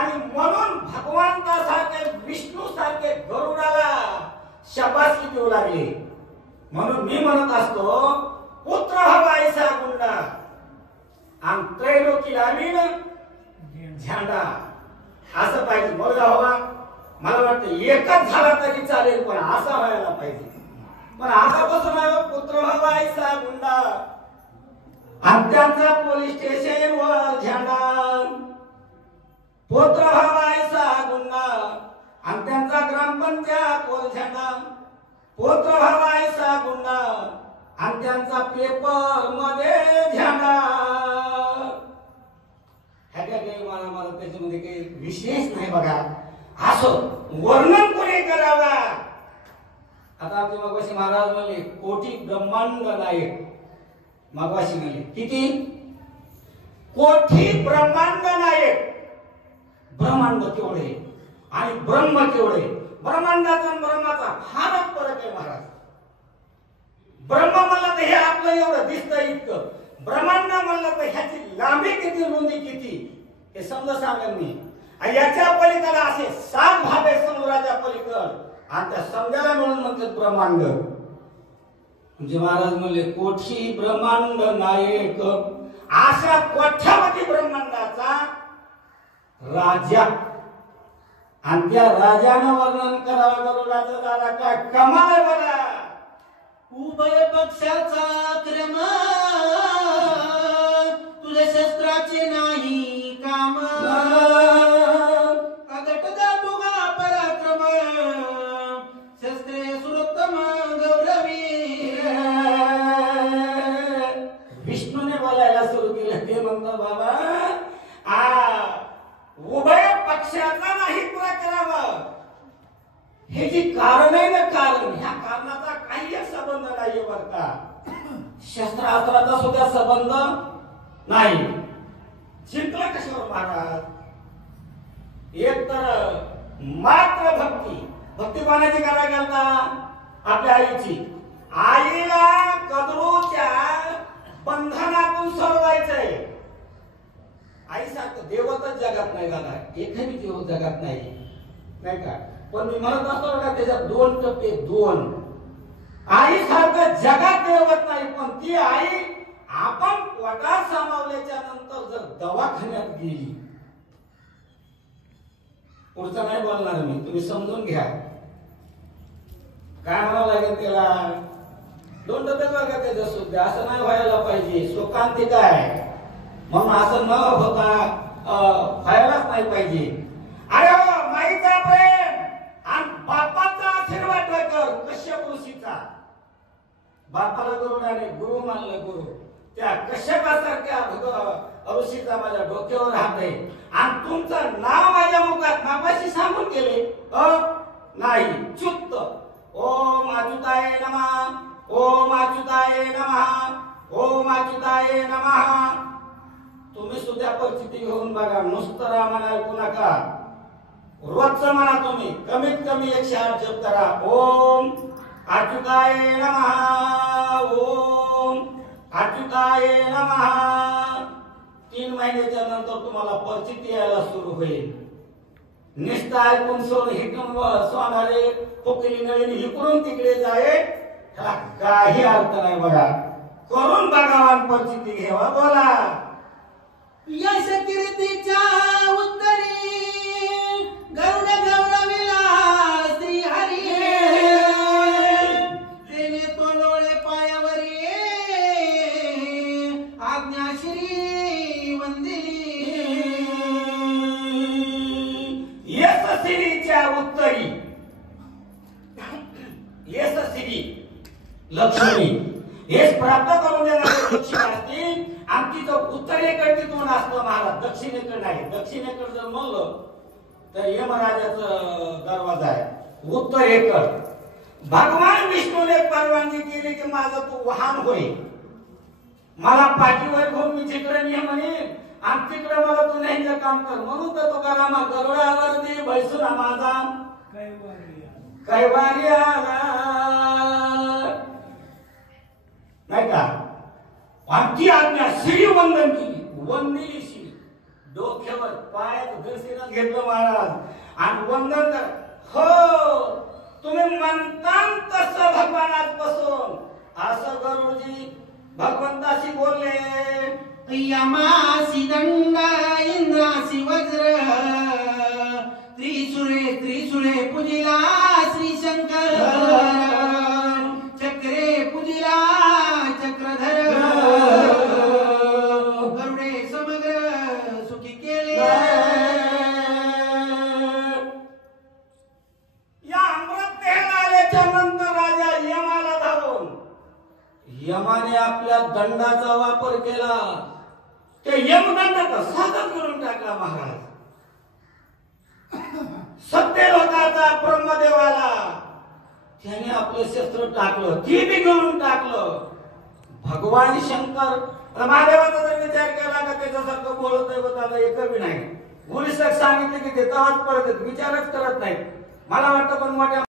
आणि म्हणून भगवंतासारखे विष्णू सारखे गरुडाला शाबासकी देऊ लागले. म्हणून मी म्हणत असतो पुत्र हवा ऐसा गुंडा आणि त्रैलोकीला आम्ही झेंडा असं पाहिजे. मुलगा हवा मला वाटतं एकच झाला तरी चालेल पण असा व्हायला पाहिजे. पण आता कसं नाही पुत्र हवा ऐसा गुंडा आणि त्यांचा पोलीस स्टेशन वर झेंडा. पुत्र हवा ऐसा गुंडा आणि त्यांचा ग्रामपंचायत वर झेंडा. पुत्र हवा ऐसा गुंडा आणि त्यांचा पेपर मध्ये झेंडा. मला त्याच्यामध्ये काही विशेष नाही बघा. असं वर्णन कोणी करावा. आता आमचे मगवाशी महाराज म्हणले कोटी ब्रह्मांड नायक. मगवाशी म्हणले किती कोटी ब्रह्मांड नायक. ब्रह्मांड केवढे आणि ब्रह्म केवढे. ब्रह्मांडाचा आणि ब्रह्माचा फारच फरक आहे महाराज. ब्रह्म म्हणलं तर हे आपलं एवढं दिसतं इतकं. ब्रह्मांड म्हणलं तर ह्याची लांबी किती रुंदी किती हे समजा सांगेल मी. याच्या पलीकडे असे 7 भाग आहे समुद्राच्या पलीकड आणि त्या समजायला मिळून म्हणतात ब्रह्मांड. म्हणजे महाराज म्हणले कोठी ब्रह्मांड नायक. अशा कोट्यावधी ब्रह्मांडाचा राजा आणि त्या राजानं वर्णन करावं गरुडाचं दादा काय कमाल आहे बघा. उभय पक्षाचा क्रम तुझ्या शस्त्राचे नाही काम. अगट गाठुगा पराक्रम शस्त्रे सुरोत्तम गौरवी. विष्णूने बोलायला सुरू केलं. ते म्हणतो बाबा उभय पक्षाचा नाही पराक्रम. हे जी कारण आहे ना कारण ह्या कारणाचा काही संबंध नाहीये बर का. शस्त्रास्त्राचा सुद्धा संबंध नाही. जिंकला कशावर महाराज. एक तर मात्र भक्ती. भक्ती कोणाची करायला घालता आपल्या आईची. आईला कदरूच्या बंधनातून सोडवायचंय. आई सारखं देवतच जगात नाही दादा. एकही देव जगात नाही का. पण मी म्हणत असतो का त्याच्यात 2 टप्पे 2. आई सारखं जगात देवत नाही पण ती आई आपण पोटात सामावल्याच्या नंतर जर दवाखान्यात गेली. पुढचं नाही बोलणार मी तुम्ही समजून घ्या. काय म्हणावं लागेल त्याला 2 टप्पे बघा त्याच्या सुद्धा. असं नाही व्हायला पाहिजे. शोकांतिक आहे म्हणून असं न होता व्हायलाच नाही पाहिजे. अरे माईचा प्रेम आणि बापाचा आशीर्वाद कर. कश्यप ऋषीचा बापाला गरुडाने गुरु मानलं. गुरु त्या कश्यपासारख्या ऋषीचा माझ्या डोक्यावर हात आहे आणि तुमचं नाव माझ्या मुखात मापाशी सांगून गेले नाही. चुत्त. ओम अच्युताय नमः. ओम अच्युताय नमः. ओम अच्युताय नमः. तुम्ही सुद्धा परिस्थिती घेऊन बघा. नुसतं रामायण ऐकू नका. रोजचं म्हणा तुम्ही कमीत कमी 108 जप करा. ओम अच्युताय नमः. ओम अच्युताय नमः. 3 महिन्याच्या नंतर तुम्हाला परिस्थिती यायला सुरू होईल. निष्ठा ऐकून सोडून हिकून सोनारे पोकली नळीने इकडून तिकडे जाये त्याला काही अर्थ नाही बघा. करून बघावा परिस्थिती घ्यावा. बोला यश कीर्तीच्या उत्तरी गरुड गौरविला श्री हरी. तेने तो डोळे पायावरी आज्ञा श्री वंदिली. यशस्वीच्या उत्तरी यशस्वी लक्ष्मी हेच प्राप्त करून देणारे लक्ष्मी असतील. आमची जो उत्तरेकडे तोंड असतं महाराज दक्षिणेकडे नाही. दक्षिणेकडे जर म्हणलं तर यमराजाचं दरवाजा आहे. उत्तरेकडे भगवान विष्णूने परवानगी केली की माझं तू वाहन होईल. मला पाठीवर घेऊन मी जिकडे मी म्हणेन आणि तिकडे मला तू न्यायचं काम कर. म्हणून तर तो रामा गरुडावरती बैसून माझा कैवारी आला नाही का. आमची आज्ञा श्री वंदन केली. वंदिली श्री डोक्यावर पायात घुसीनं घेतलं महाराज आणि वंदन कर. हो तुम्ही म्हणता तसं भगवानात बसून असं गरुडजी भगवंताशी बोलले. यमासी दंड इंद्रासी वज्र त्रिशूळे त्रिशूळे पूजिला श्री शंकर चक्रे पूजिला चक्रधर गरुडे समग्र सुखी केले. या अमृत आल्याच्या नंतर राजा यमाला धावून यमाने आपल्या दंडाचा वापर केला. ते यमदंडाचा सादर करून टाकला महाराज. सत्यलोकाचा ब्रह्मदेवाला त्याने आपलं शस्त्र टाकलं, ती बी घेऊन टाकलं. भगवान शंकर महादेवाचा जर विचार केला का त्याच्यासारखं बोलत आहे त्याला एक बी नाही. गुरुशक सांगितलं की ते तवाच पडत विचारच करत नाही. मला वाटतं पण मोठ्या